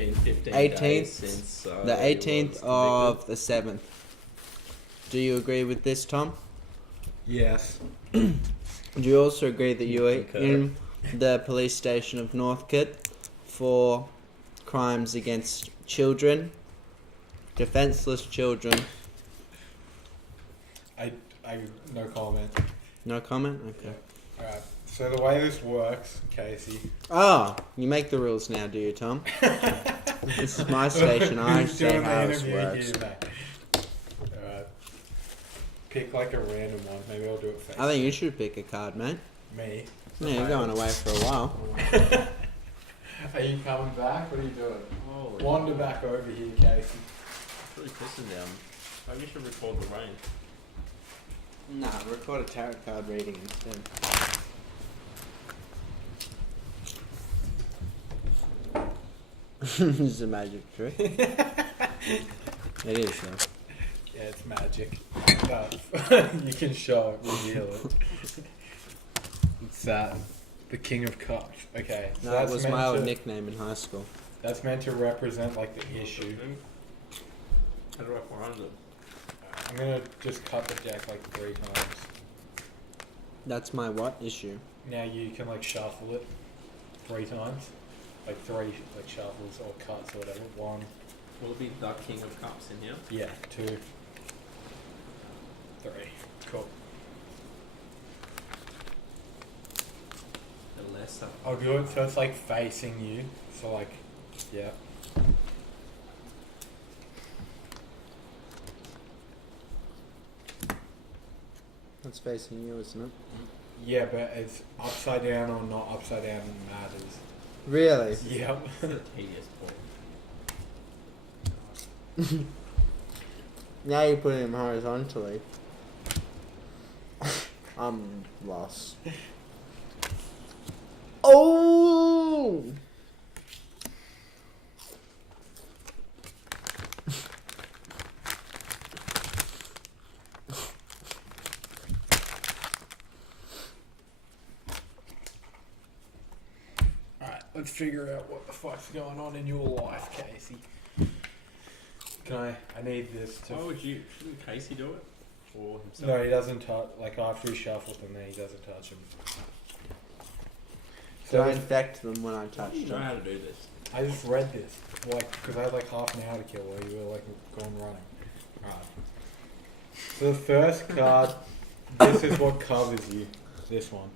been 15 18th, days since the 18th of the 7th. Do you agree with this, Tom? Yes. Do you also agree that you were Concur. in the police station of Northcote for crimes against children, defenceless children? I no comment. No comment? Okay. Alright. So the way this works, Casey. Oh, you make the rules now, do you, Tom? This is my station. I Who's say doing how the this interview works. here, mate? Alright. Pick like a random one. Maybe I'll do it first. I think you should pick a card, mate. Me. Yeah, you're going away for a while. Are you coming back? What are you doing? Holy Wander back over here, Casey. It's really pissing down. Maybe you should record the rain. Nah, record a tarot card reading instead. This is a magic trick. It is, though. Yeah, it's magic. But you can show it, reveal it. It's the King of Cups. Okay. So No, that that's was meant my old to- nickname in high school. That's meant to represent like the issue. How do I find it? I'm gonna just cut the deck like 3 times. That's my what issue? Now you can like shuffle it 3 times. Like 3 like shuffles or cuts or whatever. 1, Will it be the King of Cups in here? yeah, 2, 3. Cool. The lesser. I'll do it so it's like facing you. So like, yeah. That's facing you, isn't it? Yeah, but it's upside down or not upside down matters. Really? Yep. It's a tedious point. Now you put him horizontally. I'm lost. Oh! Alright, let's figure out what the fuck's going on in your life, Casey. I need this to... Why would you... Shouldn't Casey do it? Or himself? No, he doesn't touch... Like, after he shuffles them, then he doesn't touch them. Did I So, infect them when I touched You know them? how to do this. I just read this. Like, because I had like half an hour to kill while you were like going running. Alright. So the first card, this is what covers you. This one.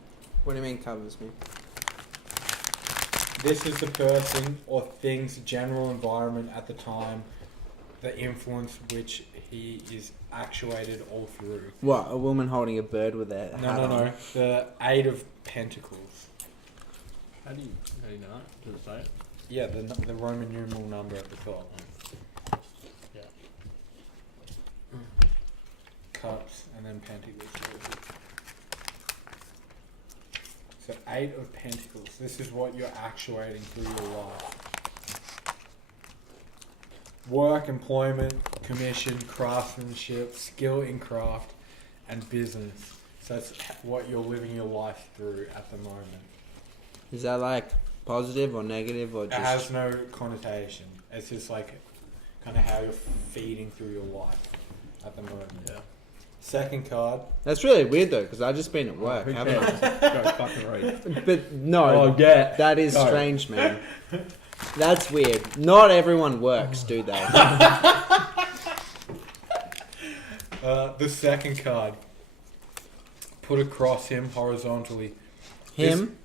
What do you mean covers me? This is the person or thing's general environment at the time, the influence which he is actuated all through. What, a woman holding a bird with a hat on? No. The 8 of Pentacles. How do you know? Does it say it? Yeah, the Roman numeral number at the top. Yeah. Cups and then Pentacles. So 8 of Pentacles. This is what you're actuating through your life. Work, employment, commission, craftsmanship, skill in craft, and business. So that's what you're living your life through at the moment. Is that like positive or negative or It just... has no connotation. It's just like kind of how you're feeding through your life at the moment. Yeah. Second card. That's really weird though, because I've just been at work, Who haven't I? cares? Go fucking read. But no, Oh, yeah. that is Go. strange, man. That's weird. Not everyone works, do they? The second card. Put across him horizontally. Him?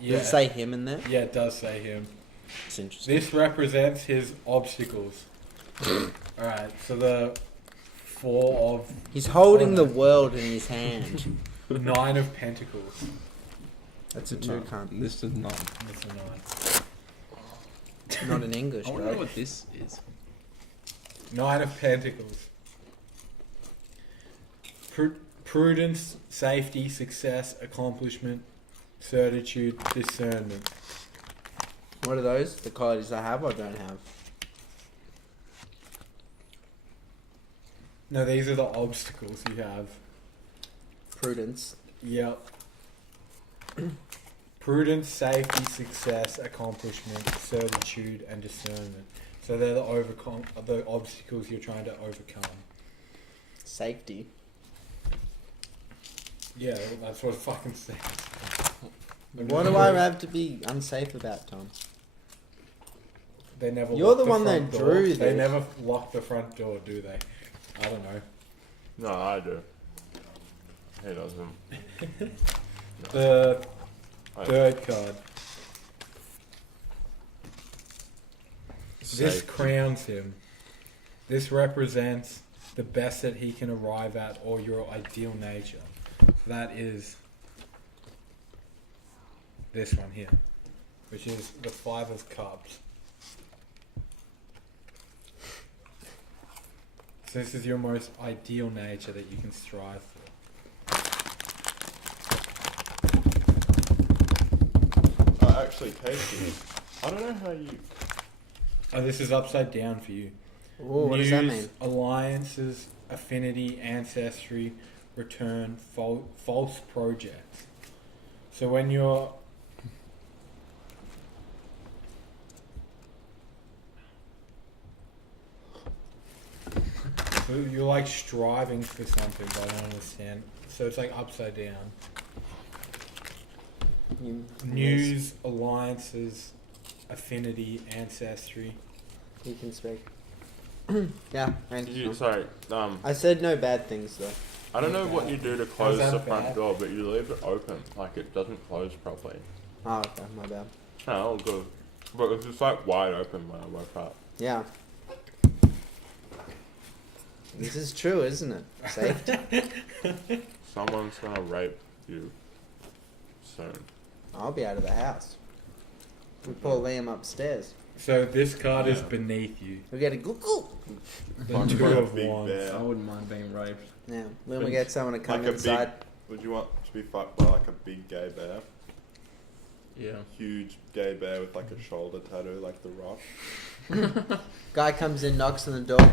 Yeah. Does it say him in there? Yeah, it does say him. It's interesting. This represents his obstacles. Alright, so the 4 of... He's holding the world in his hand. 9 of Pentacles. That's a 2 card. This is not. That's a 9. Not in English, I wonder bro. what this is. 9 of Pentacles. Prudence, safety, success, accomplishment, certitude, discernment. What are those? The qualities I have or don't have? No, these are the obstacles you have. Prudence. Yep. Prudence, safety, success, accomplishment, certitude, and discernment. So they're the obstacles you're trying to overcome. Safety. Yeah, that's what it fucking says. What do I have to be unsafe about, Tom? They never. You're lock the one front that door. drew They this. never lock the front door, do they? I don't know. No, I do. He doesn't. The third card. This Safety. crowns him. This represents the best that he can arrive at, or your ideal nature. That is this one here, which is the Five of Cups. So this is your most ideal nature that you can strive for. Actually, Casey, I don't know how you. Oh, this is upside down for you. Ooh, what does that mean? Alliances, affinity, ancestry, return, false projects. So when you're like striving for something, but I don't understand. So it's like upside down. News, alliances, affinity, ancestry. You can speak. Yeah, thank Did you. you sorry. I said no bad things though. I don't know what you do to close that the front bad? door, but you leave it open, like it doesn't close properly. Oh, okay, my bad. Oh, good. But it's just like wide open when I woke up. Yeah. This is true, isn't it? Safety. Someone's gonna rape you soon. I'll be out of the house. We pull Liam upstairs. So this card is Yeah. beneath you. We get a goo. The Bunch Two of of big Wands. bear. I wouldn't mind being raped. Yeah. When we get someone to come Like a inside. Would you want to be fucked by like a big gay bear? Yeah. Huge gay bear with like a shoulder tattoo like The Rock? Guy comes in, knocks on the door.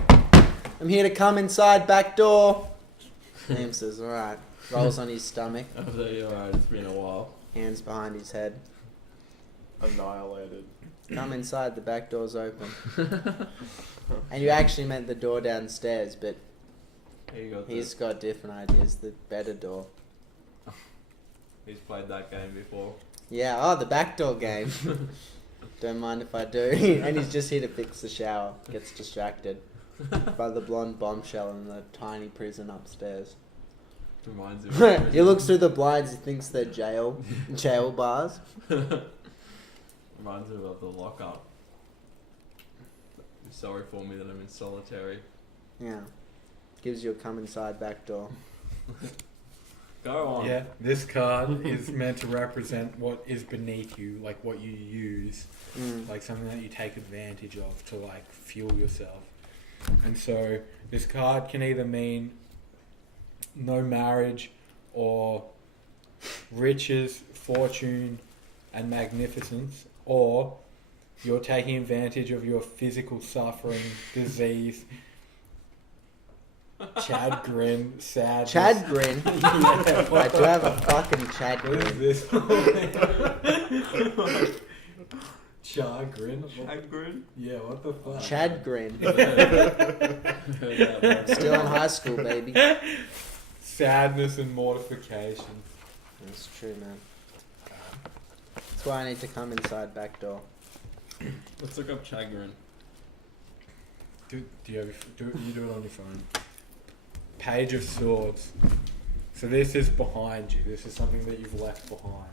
I'm here to come inside, back door. Liam says, alright. Rolls on his stomach, I was like, alright, it's been a while. hands behind his head. Annihilated. Come inside, the back door's open. And you actually meant the door downstairs, but Here you got he's got different ideas. The better door. He's played that game before. Yeah, oh, the back door game. Don't mind if I do. And he's just here to fix the shower. Gets distracted by the blonde bombshell in the tiny prison upstairs. Reminds me of He looks through the blinds. He thinks they're jail bars. Reminds me of the lockup. You're sorry for me that I'm in solitary. Yeah, gives you a come inside back door. Go on. Yeah, this card is meant to represent what is beneath you, like what you use, like something that you take advantage of to like fuel yourself. And so this card can either mean no marriage or riches, fortune, and magnificence, or you're taking advantage of your physical suffering, disease, chagrin, sadness. Chadgrin. Yeah. I do have a fucking What chadgrin. is this? Chagrin? Chagrin? Yeah, what the fuck? Chadgrin. Yeah. Still in high school, baby. Sadness and mortification. That's true, man. That's why I need to come inside back door. Let's look up chagrin. Do you do it on your phone? Page of Swords. So this is behind you. This is something that you've left behind.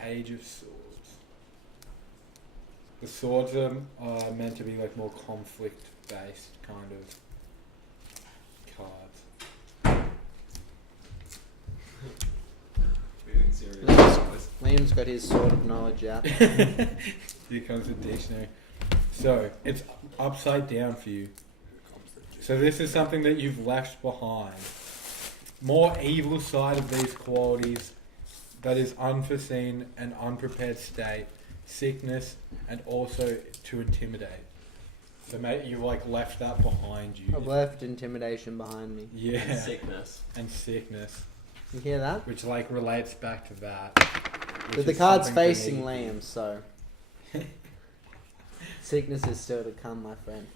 Page of Swords. The swords are meant to be like more conflict-based kind of cards. Feeling serious. Liam's got his sword of knowledge out. Here comes the dictionary. So it's upside down for you. So this is something that you've left behind. More evil side of these qualities, that is unforeseen and unprepared state, sickness, and also to intimidate. So mate, you've like left that behind you. I've left intimidation behind me. Yeah. And sickness. And sickness. You hear that? which like relates back to that. But the card's facing Liam, so sickness is still to come, my friend.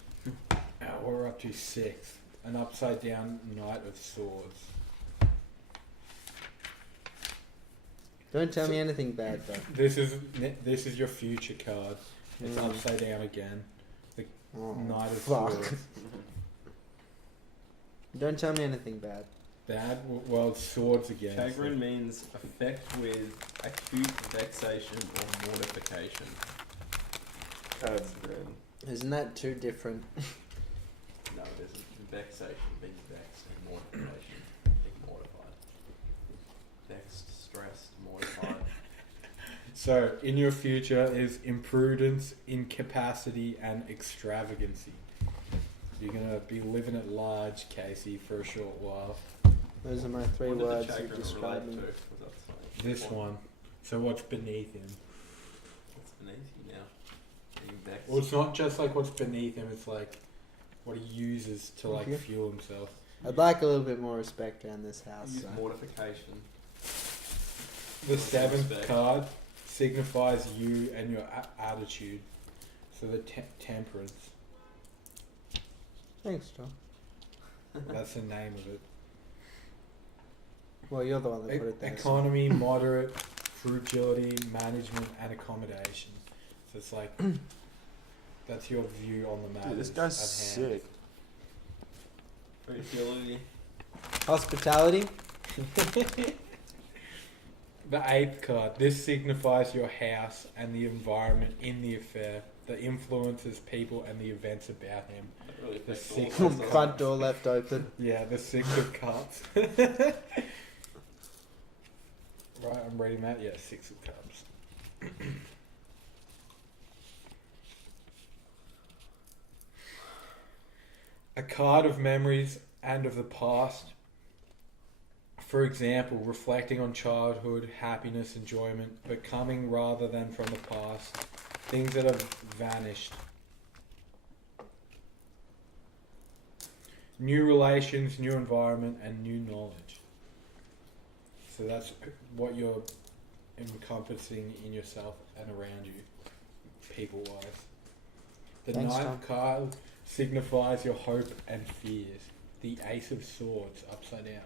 We're up to 6. An upside down Knight of Swords. Don't tell me anything bad, though. This is your future card. It's upside down again. Oh, Knight of fuck. Swords. Don't tell me anything bad. Bad? Well, it's swords again. Chagrin means affect with acute vexation or mortification. Chagrin. Isn't that too different? No, it isn't. Vexation, being vexed, and mortification, being mortified. Vexed, stressed, mortified. So, in your future is imprudence, incapacity, and extravagancy. You're going to be living at large, Casey, for a short while. Those are my 3 What did the words you chagrin described relate me. to? Was that something? This one. So, what's beneath him? What's beneath you now? Being vexed. Well, it's not just like what's beneath him, it's like what he uses to like Okay. fuel himself. I'd like a little bit more respect around this house. Use So. mortification. The What's 7th respect? card signifies you and your attitude. So the temperance, Thanks, John. that's the name of it. Well, you're the one that put it there. so- Economy, moderate, frugility, management, and accommodation. So it's like that's your view on the matter. Dude, this guy's sick. Fragility. Hospitality. The 8th card. This signifies your house and the environment in the affair that influences people and the events about him. That really The affects all six- of us. Front door left open. Yeah, the 6 of cups. Right, I'm reading that. Yeah, 6 of cups. A card of memories and of the past. For example, reflecting on childhood, happiness, enjoyment, but coming rather than from the past. Things that have vanished. New relations, new environment, and new knowledge. So that's what you're encompassing in yourself and around you, people-wise. The Thanks, 9th Tom. card signifies your hope and fears. The Ace of Swords, upside down.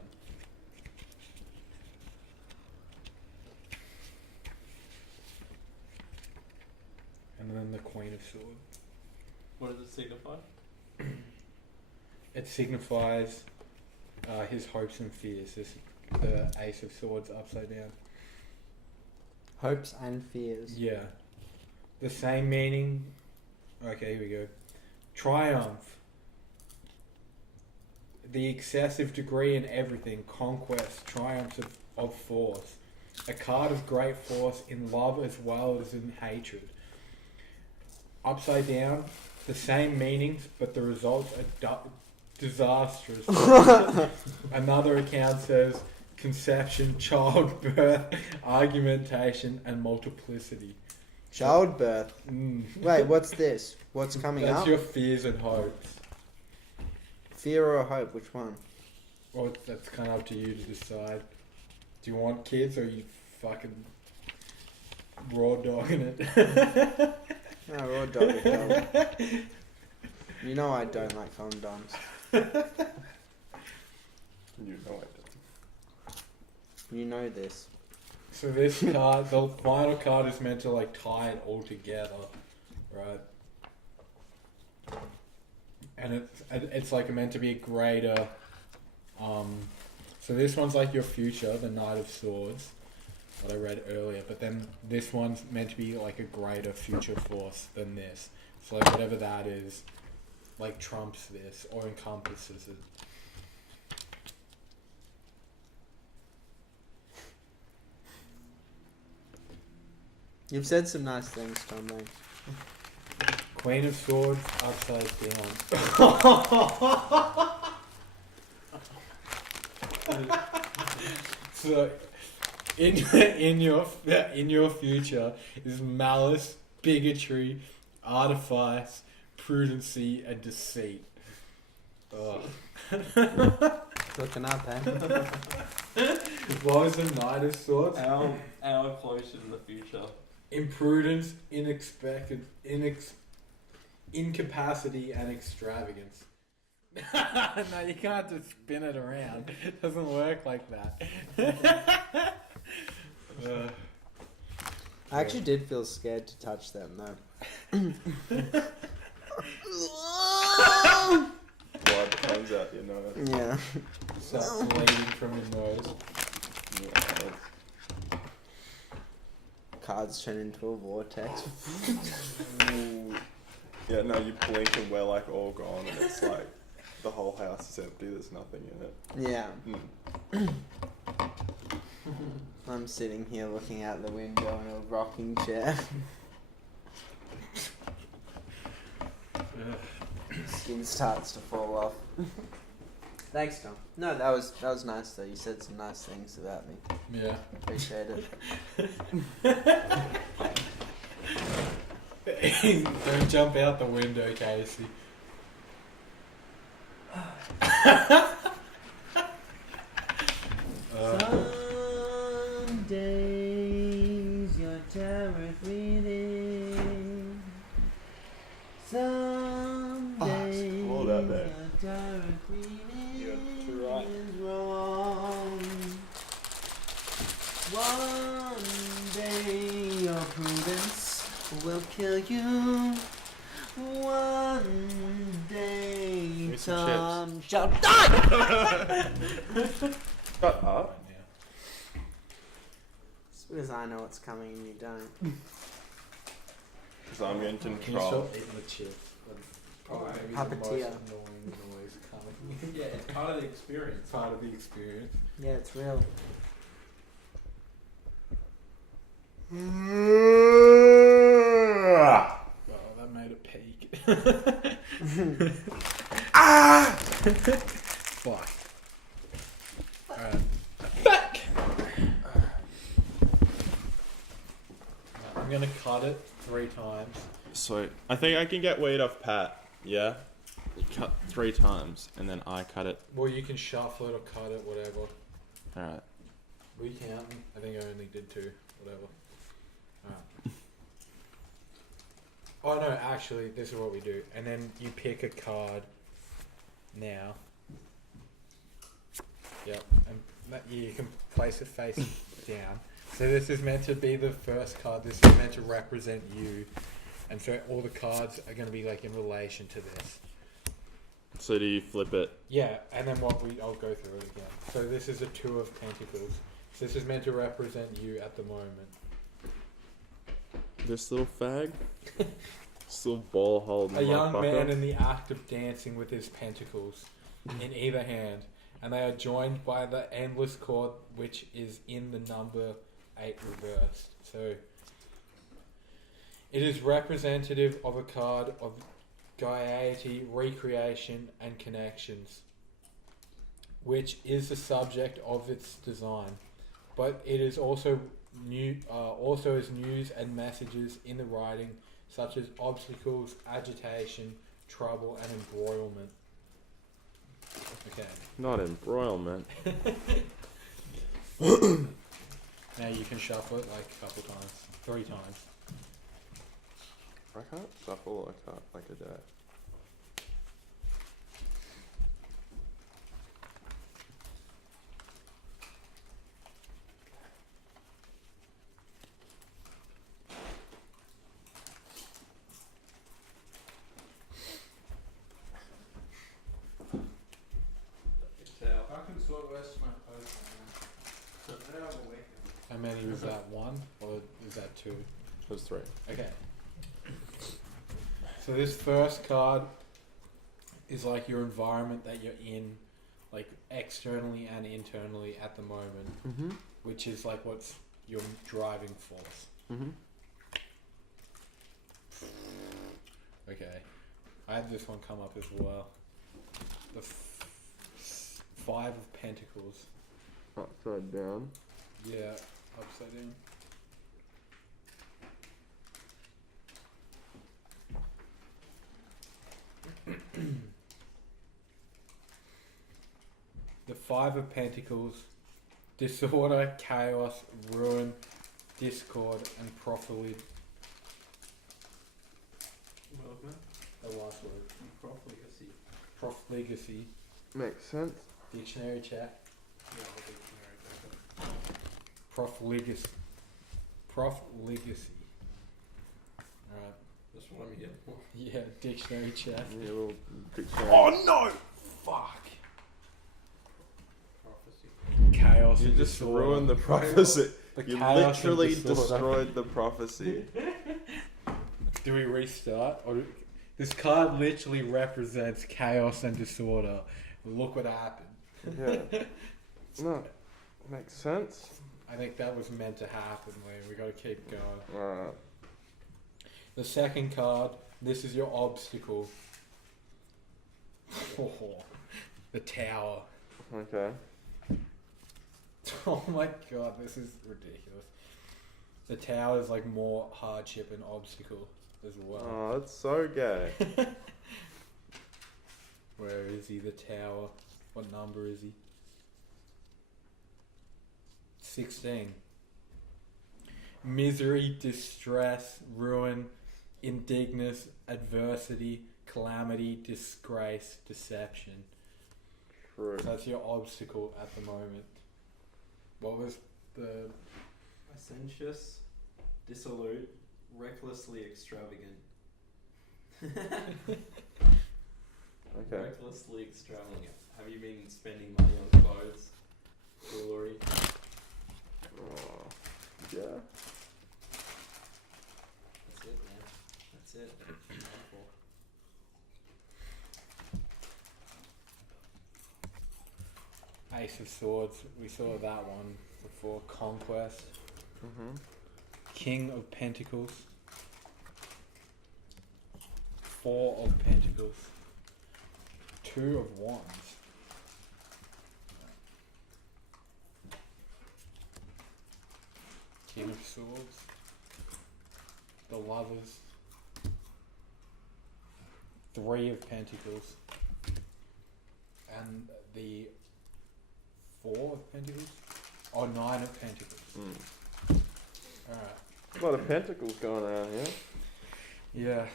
And then the Queen of Swords. What does it signify? It signifies his hopes and fears. The Ace of Swords upside down. Hopes and fears. Yeah. The same meaning. Okay, here we go. Triumph. The excessive degree in everything. Conquest. Triumphs of force. A card of great force in love as well as in hatred. Upside down. The same meanings, but the results are disastrous. Another account says conception, childbirth, argumentation, and multiplicity. Childbirth. Mm. Wait, what's this? What's coming That's up? your fears and hopes. Fear or hope? Which one? Well, that's kind of up to you to decide. Do you want kids or are you fucking raw dogging it? No, raw dog it, dog. You know I don't like condoms. You know I don't. You know this. So this card, the final card is meant to like tie it all together, right? And it's like meant to be a greater. So this one's like your future, the Knight of Swords, what I read earlier. But then this one's meant to be like a greater future force than this. So like whatever that is, like trumps this or encompasses it. You've said some nice things, Tom, mate. Queen of Swords upside down. So, in your future is malice, bigotry, artifice, prudency, and deceit. Ugh. cooking up, eh? What was the Knight of Swords? Our closer in the future. Imprudence, incapacity, and extravagance. No, you can't just spin it around. It doesn't work like that. I actually did feel scared to touch them, though. Blood comes out your nose. Yeah. Starts bleeding from your nose. Yeah, Cards turn into a vortex. yeah, no, you blink and we're like all gone, and it's like the whole house is empty. There's nothing in it. Yeah. Mm. I'm sitting here looking out the window in a rocking chair. Skin starts to fall off. Thanks, Tom. No, that was nice though. You said some nice things about me. Yeah. Appreciate it. Don't jump out the window, Casey. Some days your tarot reading. Some days cold out there. your tarot reading You're too right. is wrong. One day your prudence will kill you. One day me some Tom shall die. Shut up. It's because I know what's coming and you don't. Because I'm going to Can you control. stop eating the chips? Probably the most Puppeteer. annoying noise coming. Yeah, it's part of the experience. Part of the experience. Yeah, it's real. Oh, that made it peak. Ah! Fuck. Alright. Fuck! I'm gonna cut it 3 times. Sweet. I think I can get weed off Pat. Yeah? Cut 3 times, and then I cut it. Well, you can shuffle it or cut it, whatever. Alright. We counting? I think I only did 2, whatever. Alright. Oh no, actually, this is what we do. And then you pick a card now. Yep. And you can place it face down. So this is meant to be the first card. This is meant to represent you. And so all the cards are going to be like in relation to this. So do you flip it? Yeah, and then I'll go through it again. So this is a 2 of Pentacles. So this is meant to represent you at the moment. This little fag? This little ball holding A young motherfucker? man in the act of dancing with his pentacles in either hand, and they are joined by the endless chord which is in the number 8 reversed. So it is representative of a card of gaiety, recreation, and connections, which is the subject of its design. But it is also as news and messages in the writing, such as obstacles, agitation, trouble, and embroilment. Okay. Not embroilment. Now you can shuffle it like a couple times, 3 times. I can't shuffle like a deck. I can sort the rest of my post. How many was that? 1 or is that 2? There's 3. Okay. So this first card is like your environment that you're in, like externally and internally at the moment, Mm-hmm. which is like what's your driving force. Mm-hmm. Okay. I had this one come up as well. The 5 of Pentacles. Upside down. Yeah, upside down. The Five of Pentacles, disorder, chaos, ruin, discord, and profligate. Movement. The last word. Profligacy. Profligacy. Makes sense. Dictionary check. Yeah, I'll dictionary. Profligacy. Profligacy. Alright. That's what I'm here for. Yeah, dictionary check. Yeah, little dictionary. Oh no! Fuck! Prophecy. Chaos You and just disorder. ruined the prophecy. The You chaos and literally disorder. destroyed the prophecy. Do we restart? This card literally represents chaos and disorder. Look what happened. Yeah. No. Makes sense. I think that was meant to happen, Lee. We gotta keep going. Alright. The second card, this is your obstacle. Oh, the tower. Okay. Oh my god, this is ridiculous. The tower is like more hardship and obstacle as well. Oh, that's so gay. Where is he? The tower. What number is he? 16. Misery, distress, ruin, indignance, adversity, calamity, disgrace, deception. True. That's your obstacle at the moment. What was the... Licentious, dissolute, recklessly extravagant. Okay. Recklessly extravagant. Have you been spending money on clothes, jewellery? Oh, yeah. That's it, man. That's it. Wonderful. Ace of Swords, we saw that one before. Conquest. Mm-hmm. King of Pentacles. Four of Pentacles. Two of Wands. King of Swords. The Lovers. Three of Pentacles. And the Four of Pentacles? Oh, Nine of Pentacles. Mm. Alright. A lot of pentacles going around here. Yeah.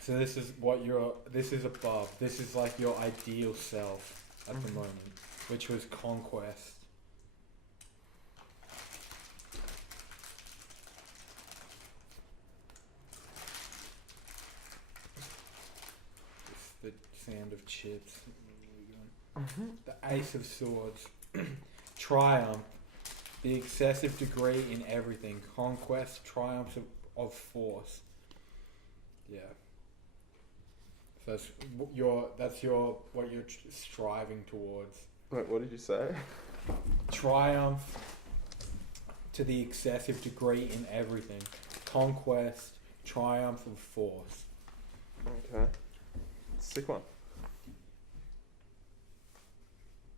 So this is what this is above. This is like your ideal self at the moment, which was conquest. It's the sound of chips. The Ace of Swords. Triumph. The excessive degree in everything. Conquest. Triumphs of force. Yeah. So that's what you're striving towards. Wait, what did you say? Triumph to the excessive degree in everything. Conquest. Triumph of force. Okay. Sick one.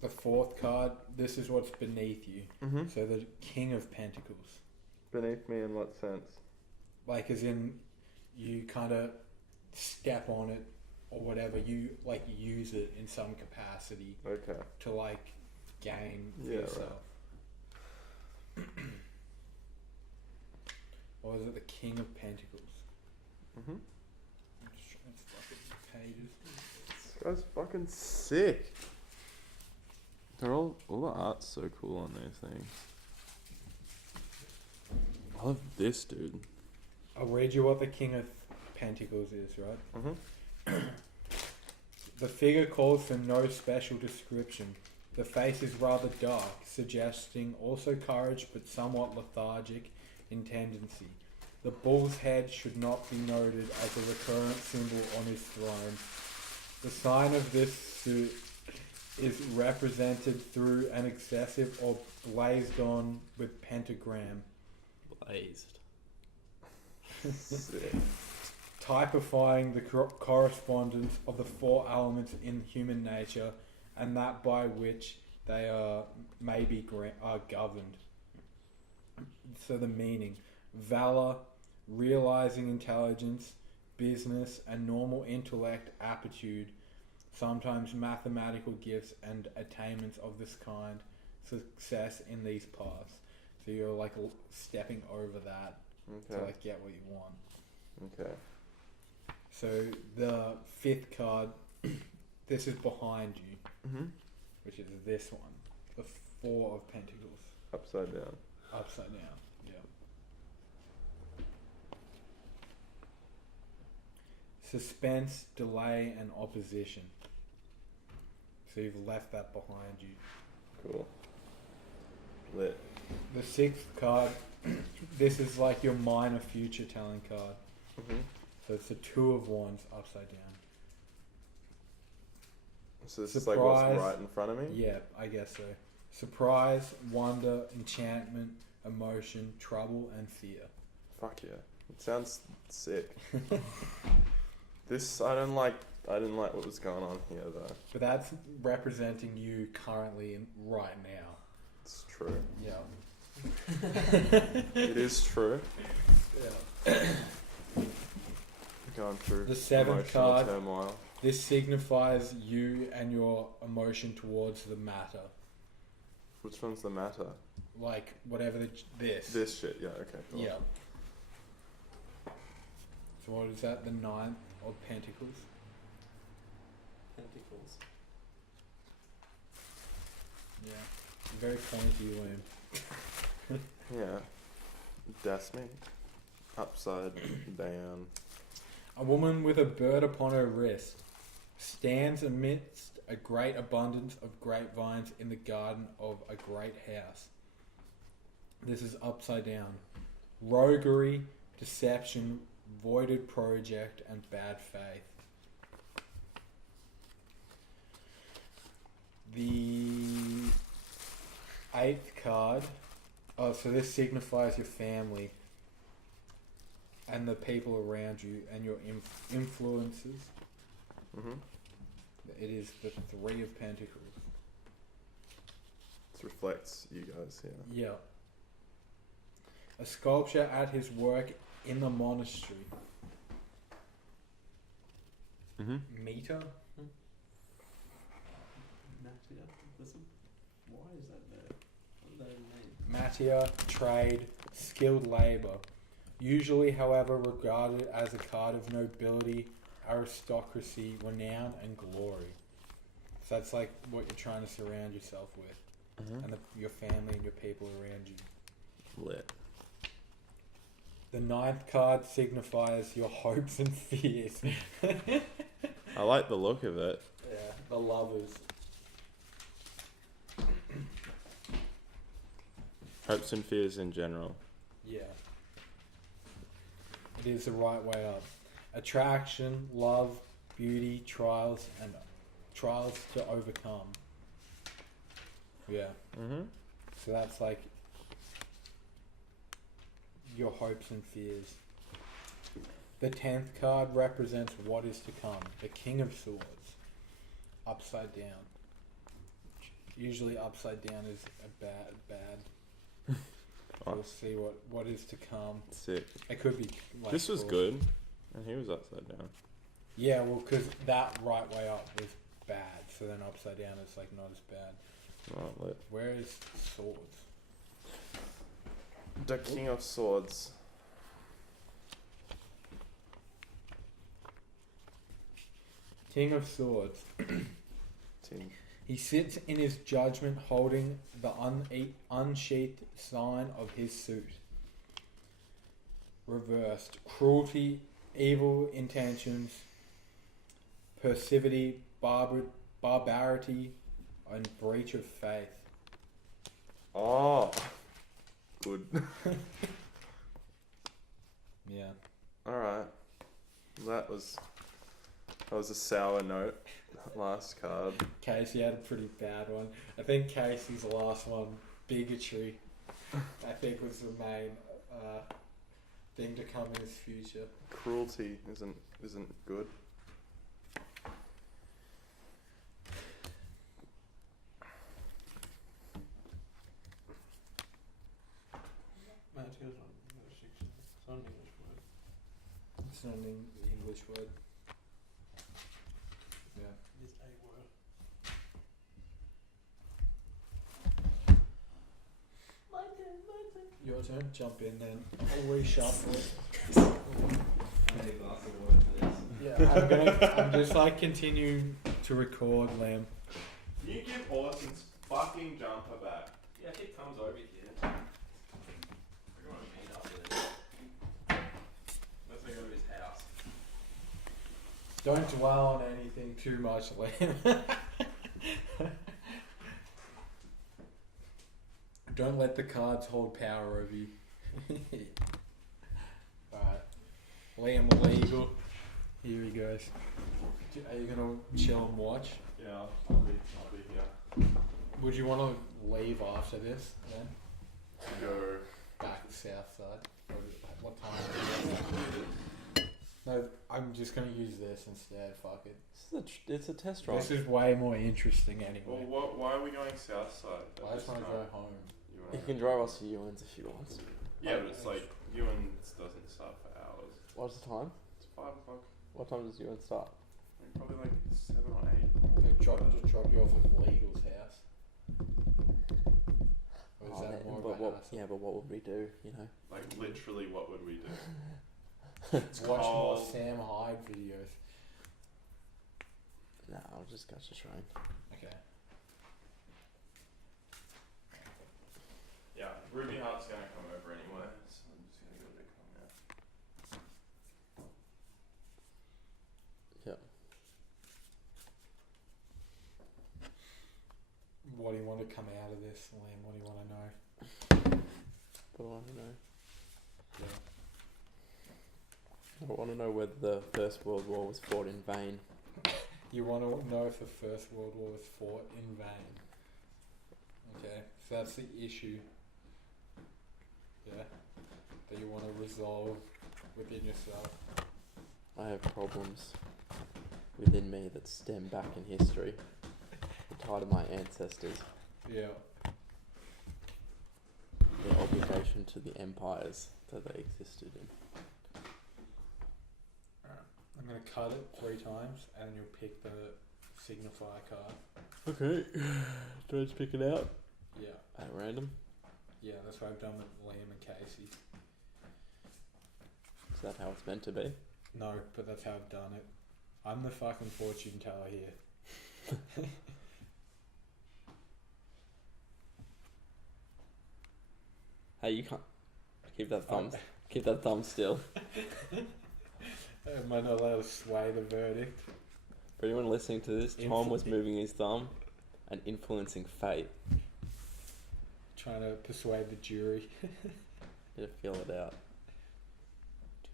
The fourth card, this is what's beneath you. Mm-hmm. So the King of Pentacles. Beneath me in what sense? Like as in you kind of step on it or whatever, you like use it in some capacity Okay. to like gain for Yeah, yourself. Or is it the King of Pentacles? Mm-hmm. I'm just trying to fucking pages. This guy's fucking sick. They're all the art's so cool on these things. I love this, dude. I'll read you what the King of Pentacles is, right? Mm-hmm. The figure calls for no special description. The face is rather dark, suggesting also courage but somewhat lethargic in tendency. The bull's head should not be noted as a recurrent symbol on his throne. The sign of this suit is represented through an excessive or blazed on with pentagram. Blazed. Sick. Typifying the correspondence of the four elements in human nature and that by which they are governed. So the meaning: valor, realizing intelligence, business, and normal intellect aptitude Sometimes mathematical gifts and attainments of this kind, success in these paths. So you're like stepping over that to Okay. like get what you want. Okay. So the 5th card, this is behind you, Mhm. which is this one, the 4 of Pentacles, Upside down. upside down. Yeah. Suspense, delay, and opposition. So you've left that behind you. Cool. Lit. The 6th card, this is like your minor future telling card. Mhm. So it's the 2 of Wands upside down. So this is like what's Surprise. right in front of me. Yeah, I guess so. Surprise, wonder, enchantment, emotion, trouble, and fear. Fuck yeah. It sounds sick. This I didn't like what was going on here though. But that's representing you currently in right now. It's true. Yeah. It is true. Yeah. Going through The 7th emotional card. turmoil. This signifies you and your emotion towards the matter. Which one's the matter? Like whatever this. This shit, yeah, okay. Cool. Yeah. So what is that? The 9th of Pentacles. Pentacles. Yeah. Very pointy, Liam. Yeah. That's me. Upside down. A woman with a bird upon her wrist stands amidst a great abundance of grapevines in the garden of a great house. This is upside down. Roguery, deception, voided project, and bad faith. The 8th card. Oh, so this signifies your family and the people around you and your influences. Mm-hmm. It is the 3 of Pentacles. This reflects you guys here. Yeah. A sculpture at his work in the monastery. Mm-hmm. Meter? Natia? Why is that there? What do they mean? Matia, trade, skilled labour. Usually, however, regarded as a card of nobility, aristocracy, renown, and glory. So that's like what you're trying to surround yourself with, Mm-hmm. and your family and your people around you. Lit. The 9th card signifies your hopes and fears. I like the look of it. Yeah, the lovers. Hopes and fears in general. Yeah. It is the right way up. Attraction, love, beauty, trials, and trials to overcome. Yeah. Mm-hmm. So that's like your hopes and fears. The 10th card represents what is to come. The King of Swords. Upside down. Usually upside down is a bad. We'll see what is to come. Sick. It could be like This was cool. good. And he was upside down. Yeah, well, because that right way up was bad. So then upside down is like not as bad. Right, lit. Where is Swords? The King of Swords. King of Swords. Team. He sits in his judgment holding the unsheathed sign of his suit. Reversed. Cruelty, evil intentions, passivity, barbarity, and breach of faith. Oh. Good. Yeah. Alright. That was a sour note. Last card. Casey had a pretty bad one. I think Casey's last one, bigotry, I think was the main thing to come in his future. Cruelty isn't good. Matia's not restriction. It's not an English word. It's not an English word. Yeah. It's a Your turn. Jump in then. I'll reshuffle it. I need a glass of water for this. Yeah, I'm just like continuing to record, Liam. Can you give Orson's fucking jumper back? Yeah, if he comes over here. We're going to meet after this. Let's go to his house. Don't dwell on anything too much, Liam. Don't let the cards hold power over you. Alright. Liam legal. Here he goes. Are you gonna chill and watch? Yeah, I'll be here. Would you want to leave after this then? Go. Back to south side? Or what time is it? No, I'm just gonna use this instead, fuck it. It's a test run. This is way more interesting anyway. Well, why are we going south side? I just wanna go home. He can drive us to Ewan's if he wants. Yeah, but it's like, Ewan's doesn't start for hours. What's the time? It's 5 o'clock. What time does Ewan start? Probably like 7 or 8. Just drop you off at Legal's house. Or is that more of a hassle? Yeah, but what would we do, you know? Like, literally, what would we do? Watch more cold. Sam Hyde videos. Nah, I'll just go to Shrine. Okay. Yeah, Ruby Heart's gonna come over anyway, so I'm just gonna go Vic home now. Yep. What do you want to come out of this, Liam? What do you want to know? What do I want to know? Yeah. I want to know whether the First World War was fought in vain. You want to know if the First World War was fought in vain. Okay, so that's the issue. Yeah, that you want to resolve within yourself. I have problems within me that stem back in history. Tied to my ancestors. Yeah. Their obligation to the empires that they existed in. Alright, I'm going to cut it 3 times and you'll pick the signifier card. Okay. Do I just pick it out? Yeah. At random? Yeah, that's what I've done with Liam and Casey. Is that how it's meant to be? No, but that's how I've done it. I'm the fucking fortune teller here. Hey, you can't keep that thumb still. Am I not allowed to sway the verdict? For anyone listening to this, Tom was moving his thumb and influencing fate. Trying to persuade the jury. To feel it out.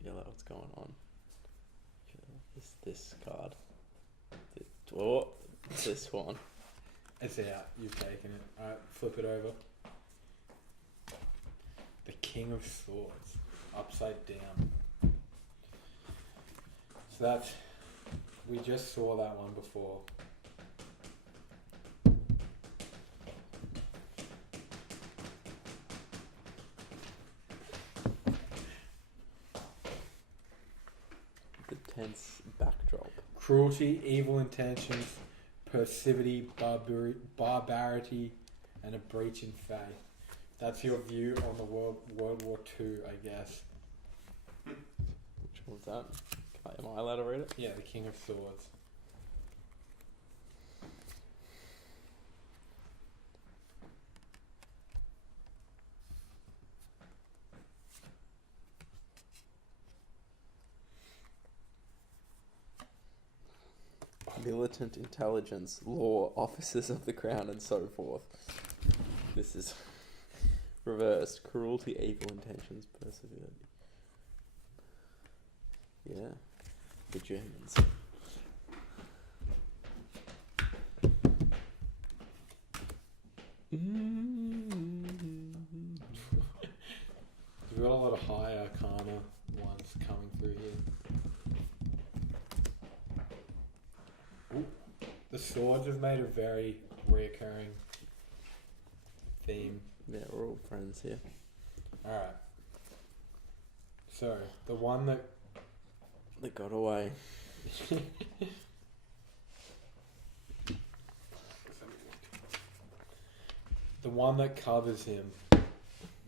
Feel out what's going on. This card. This one. It's out. You've taken it. Alright, flip it over. The King of Swords. Upside down. So that's... We just saw that one before. The tense backdrop. Cruelty, evil intentions, passivity, barbarity, and a breach in faith. That's your view on the World War II, I guess. Which one was that? Am I allowed to read it? Yeah, the King of Swords. Militant intelligence, law, officers of the crown, and so forth. This is reversed. Cruelty, evil intentions, perseverity. Yeah. The Germans. We've got a lot of high arcana ones coming through here. Ooh. The swords have made a very reoccurring theme. Yeah, we're all friends here. Alright. So, the one that... That got away. The one that covers him.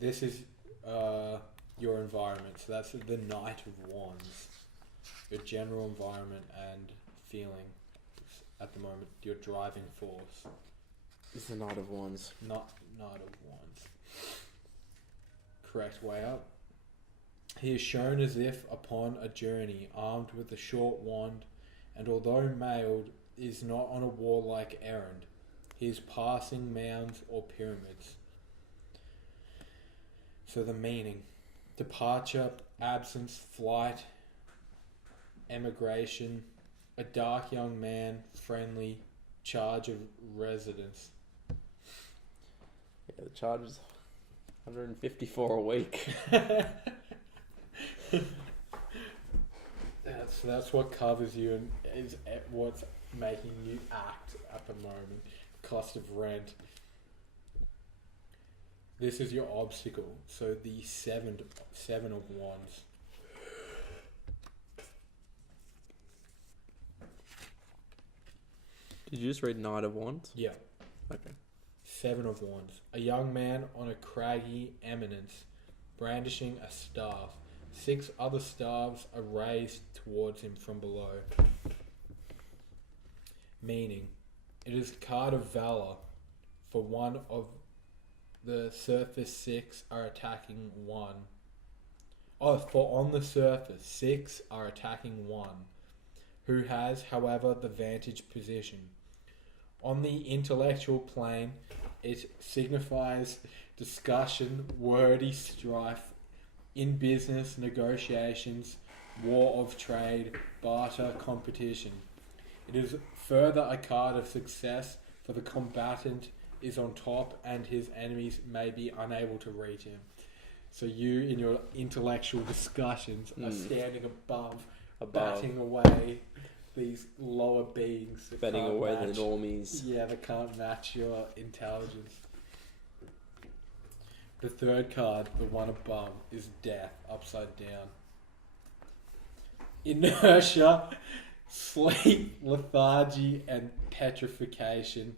this is your environment. So that's the Knight of Wands. Your general environment and feeling at the moment. Your driving force. It's the Knight of Wands. Not Knight of Wands. Correct way up. He is shown as if upon a journey, armed with a short wand, and although mailed, is not on a warlike errand. He is passing mounds or pyramids. So the meaning: departure, absence, flight, emigration, a dark young man, friendly, charge of residence. Yeah, the charge is 154 a week. That's what covers you and is what's making you act at the moment. Cost of rent. This is your obstacle. So the seven of wands. Did you just read Knight of Wands? Yeah. Okay. 7 of wands. A young man on a craggy eminence, brandishing a staff. 6 other staffs are raised towards him from below. Meaning, it is a card of valor. For one of the surface 6 are attacking 1. Oh, for on the surface 6 are attacking 1, who has, however, the vantage position. On the intellectual plane, it signifies discussion, wordy strife, in business, negotiations, war of trade, barter, competition. It is further a card of success, for the combatant is on top and his enemies may be unable to reach him. So you, in your intellectual discussions, are standing above, batting away these lower beings. That Batting can't away match, the normies. Yeah, that can't match your intelligence. The third card, the one above, is death, upside down. Inertia, sleep, lethargy, and petrification.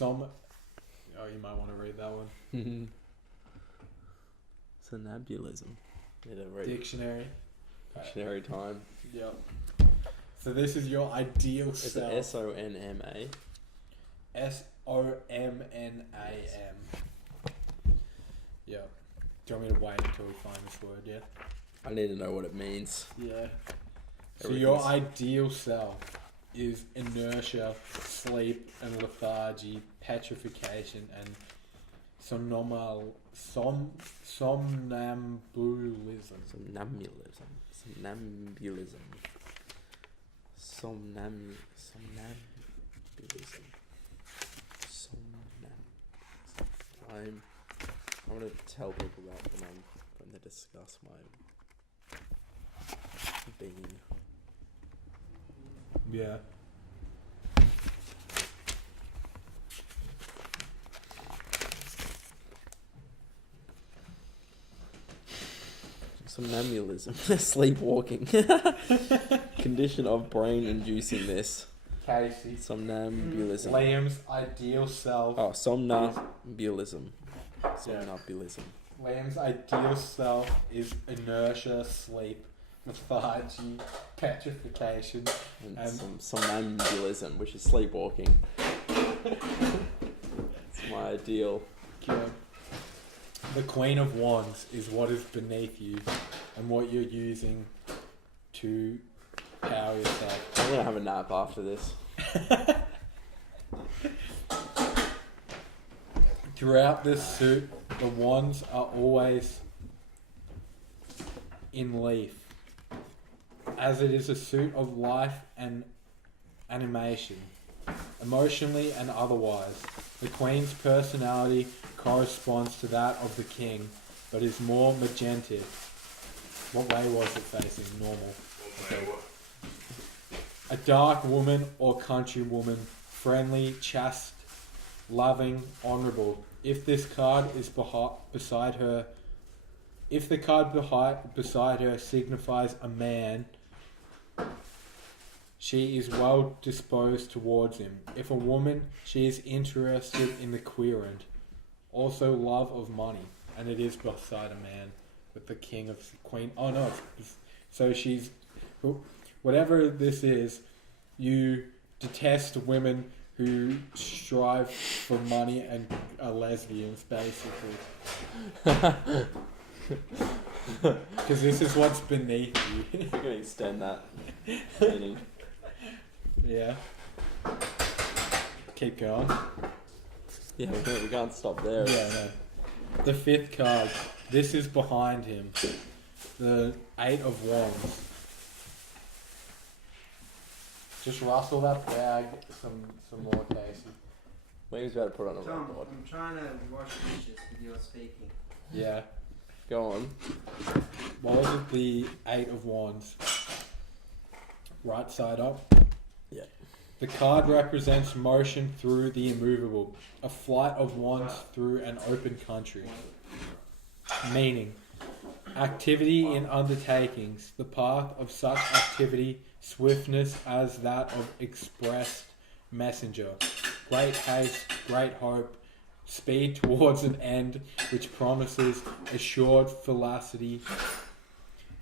You might want to read that one. Somnambulism. Need to read Dictionary. dictionary time. Yep. So this is your ideal Is it self. SONMA? SOMNAM. Yep. Do you want me to wait until we find this word, yeah? I need to know what it means. Yeah. So your Everything's- ideal self is inertia, sleep and lethargy, petrification and somnambulism. Somnambulism. I'm going to tell people that when they discuss my being. Yeah. Somnambulism. Sleepwalking. Condition of brain inducing this. Casey. Somnambulism. Liam's ideal self. Oh, somnambulism. Somnambulism. Liam's ideal self is inertia, sleep, lethargy, petrification, And somnambulism, which is sleepwalking. It's my ideal. Good. The Queen of Wands is what is beneath you and what you're using to power yourself. I'm gonna have a nap after this. Throughout this suit, the wands are always in leaf, as it is a suit of life and animation, emotionally and otherwise. The Queen's personality corresponds to that of the King, but is more magentic. What way was it facing? Normal. Okay. A dark woman or country woman, friendly, chaste, loving, honourable. If this card is beside her, if the card beside her signifies a man, she is well disposed towards him. If a woman, she is interested in the querent. Also love of money. and it is beside a man with the king of queen. Oh no! So she's whatever this is. You detest women who strive for money and are lesbians, basically. Because this is what's beneath you. We're going to extend that meaning. Yeah. Keep going. Yeah, we can't stop there. Yeah, no. The fifth card. This is behind him. The Eight of Wands. Just rustle that bag some more, Casey. Liam's about to put on a Tom, record. I'm trying to wash dishes with your speaking. Yeah. Go on. What was it? The Eight of Wands. Right side up. Yeah. The card represents motion through the immovable. A flight of wands through an open country. Meaning, activity in undertakings. The path of such activity, swiftness as that of expressed messenger. Great haste, great hope, speed towards an end which promises assured felicity,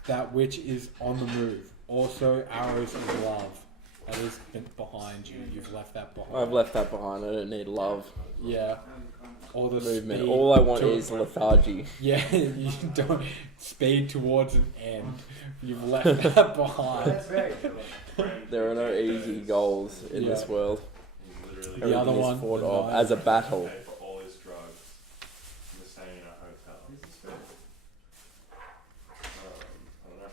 that which is on the move. Also arrows of love. That is behind you. You've left that behind. I've left that behind. I don't need love. Yeah. All the Movement. speed All I want to- is lethargy. Yeah, you don't speed towards an end. You've left that behind. That's very true. There are no easy goals in this Yeah. world. The other Everything is one, fought the off knife. as a battle. Pay for all his drugs. You're staying in a hotel. I don't know.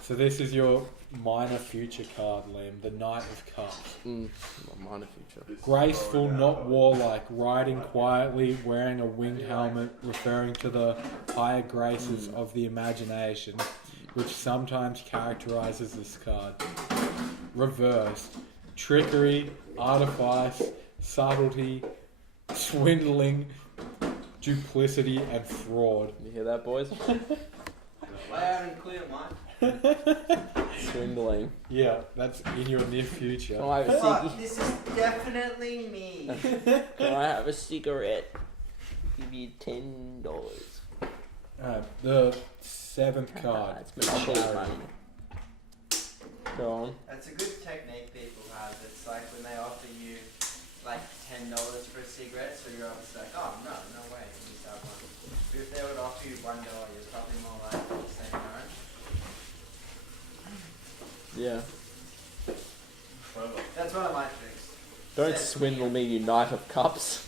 So this is your minor future card, Liam. The Knight of Cups. Minor future. Graceful, not warlike, riding quietly, wearing a winged helmet, referring to the higher graces of the imagination, which sometimes characterizes this card. Reversed. Trickery, artifice, subtlety, swindling, duplicity, and fraud. You hear that, boys? Loud and clear, Mike. Swindling. Yeah, that's in your near future. Can I have a Fuck, cig- this is definitely me. Can I have a cigarette? Give you $10. The seventh card. It's monopoly Charity. money. Go on. That's a good technique people have. It's like when they offer you like $10 for a cigarette, so you're obviously like, oh no way, you just have one. But if they would offer you $1, you're probably more likely to say no. Yeah. That's one of my tricks. Don't Set swindle me, you Knight of Cups.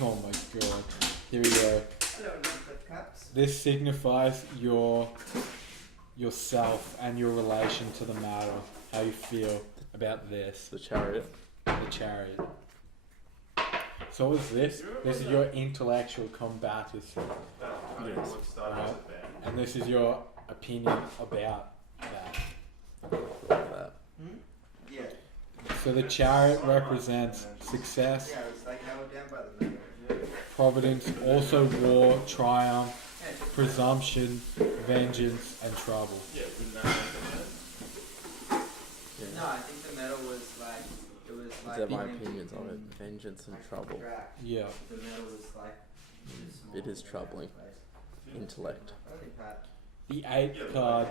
Oh my god. Here we go. I don't know the cups. This signifies yourself and your relation to the matter. How you feel about this. The Chariot. The Chariot. So what is this? This is your intellectual combative. Yes. Right. And this is your opinion about that. Like that. Yeah. So the Chariot represents success, Yeah, it's like held down by the middle. providence, also war, triumph, presumption, vengeance, and trouble. Yeah, wouldn't that make No, I think the medal was like, it was like... These are my being opinions on it. Vengeance and trouble. track. Yeah. The medal was like... It is troubling. Intellect. Only Pat. The eighth card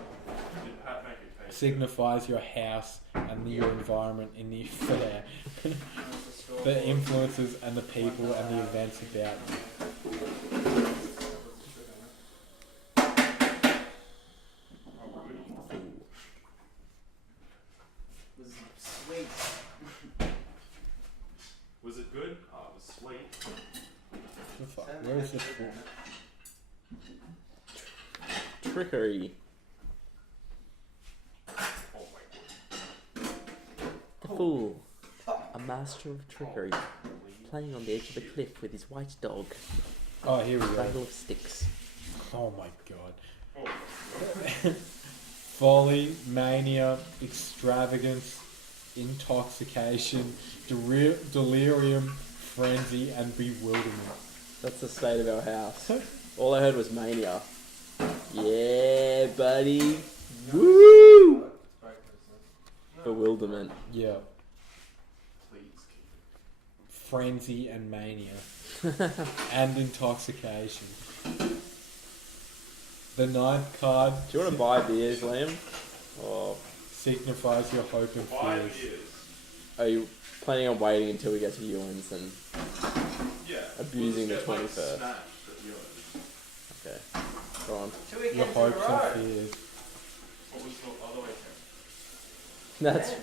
Did Pat make it taste? signifies your house and your environment in the affair, That was the score. the influences and the people and the events about you. Was sweet. Was it good? Oh, it was sweet. The fuck? Where is this for? Trickery. Oh my god. The Fool. A master of trickery. Playing on the edge of a cliff with his white dog. Oh, here we go. Battle of sticks. Oh my god. Folly, mania, extravagance, intoxication, delirium, frenzy, and bewilderment. That's the state of our house. All I heard was mania. Yeah, buddy. Woo! Bewilderment. Yeah. Please keep Frenzy and mania. and intoxication. The ninth card Do you want to buy beers, Liam? Or signifies your hope and fears. are you planning on waiting until we get to Ewan's and Yeah. abusing the We'll 21st? just get, like, snatched at yours. Okay. Go on. 2 Your weekends in a hopes row. and fears. What was the other weekend? That's Yes.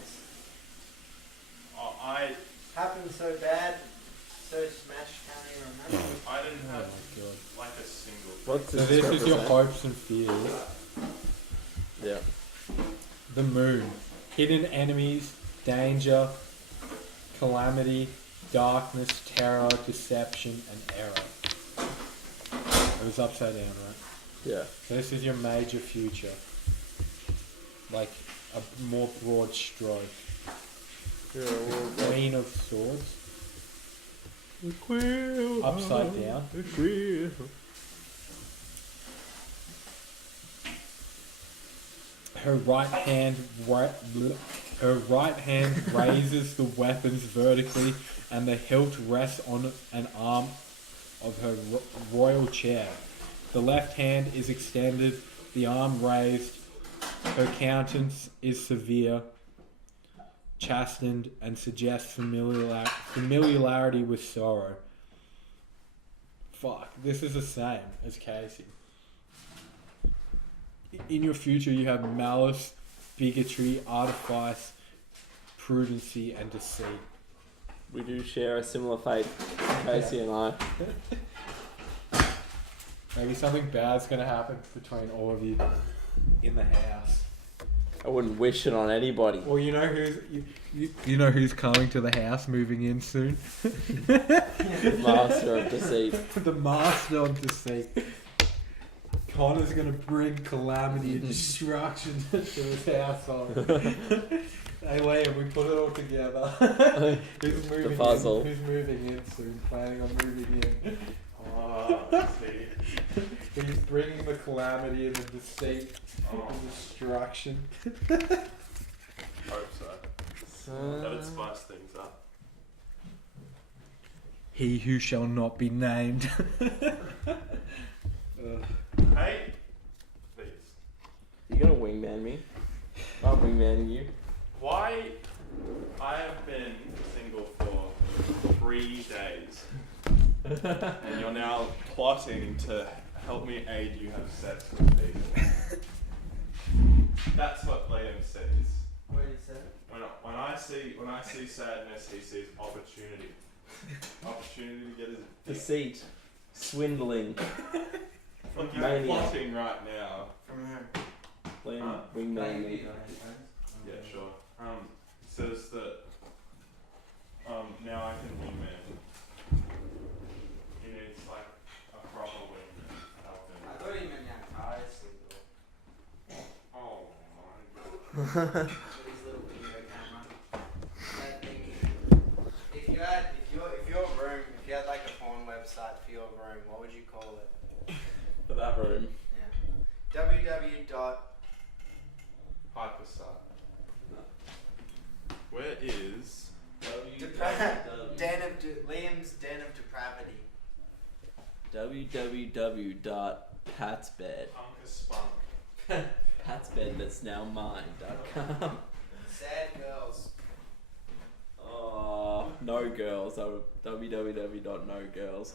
Oh, I Happened so bad, so smashed, can't even remember. I didn't Oh have my god. like a single. what's So this this is your represent? hopes and fears. Yeah. The moon. Hidden enemies, danger, calamity, darkness, terror, deception, and error. It was upside down, right? Yeah. So this is your major future. Like a more broad stroke. Yeah, well, Queen of Swords. the queen. Upside down. The queen. Her right hand raises the weapons vertically, and the hilt rests on an arm of her royal chair. The left hand is extended, the arm raised. Her countenance is severe, chastened, and suggests familiarity with sorrow. Fuck, this is the same as Casey. In your future, you have malice, bigotry, artifice, prudency, and deceit. We do share a similar fate, Casey and I. Maybe something bad's gonna happen between all of you in the house. I wouldn't wish it on anybody. Well, you know who's you know who's coming to the house, moving in soon. Master of deceit. The master of deceit. Connor's gonna bring calamity and destruction to his household. Hey Liam, we put it all together. Who's moving puzzle. in? Who's moving in soon? Planning on moving in. Oh, see. He's bringing the calamity and the deceit and destruction. Hope so. That would spice things up. He who shall not be named. Hey, please. You gonna wingman me? I'm wingmanning you. Why? I have been single for 3 days, and you're now plotting to help me aid you have sex with people. That's what Liam says. What did you say? When I see sadness, he sees opportunity. Opportunity to get his dick. Deceit. Swindling. Look, you're Mania. plotting right now. From her. Liam, Huh? wingman me. Yeah, sure. Says that now I can wingman. He needs like a proper wingman to help I him. thought he meant now car is single. Oh my god. With his little video camera. That thing. If you had like a porn website for your room, what would you call it? For that room. Yeah. www. Hypersite. Where is Liam's Den of Depravity. www.patsbed. Uncle Spunk? Patsbed that's now mine.com. Sad girls. Oh, no girls. www.nogirls.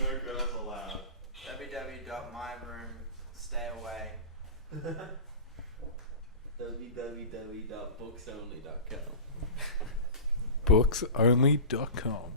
No girls allowed. www.myroomstayaway. www.booksonly.com. Booksonly.com.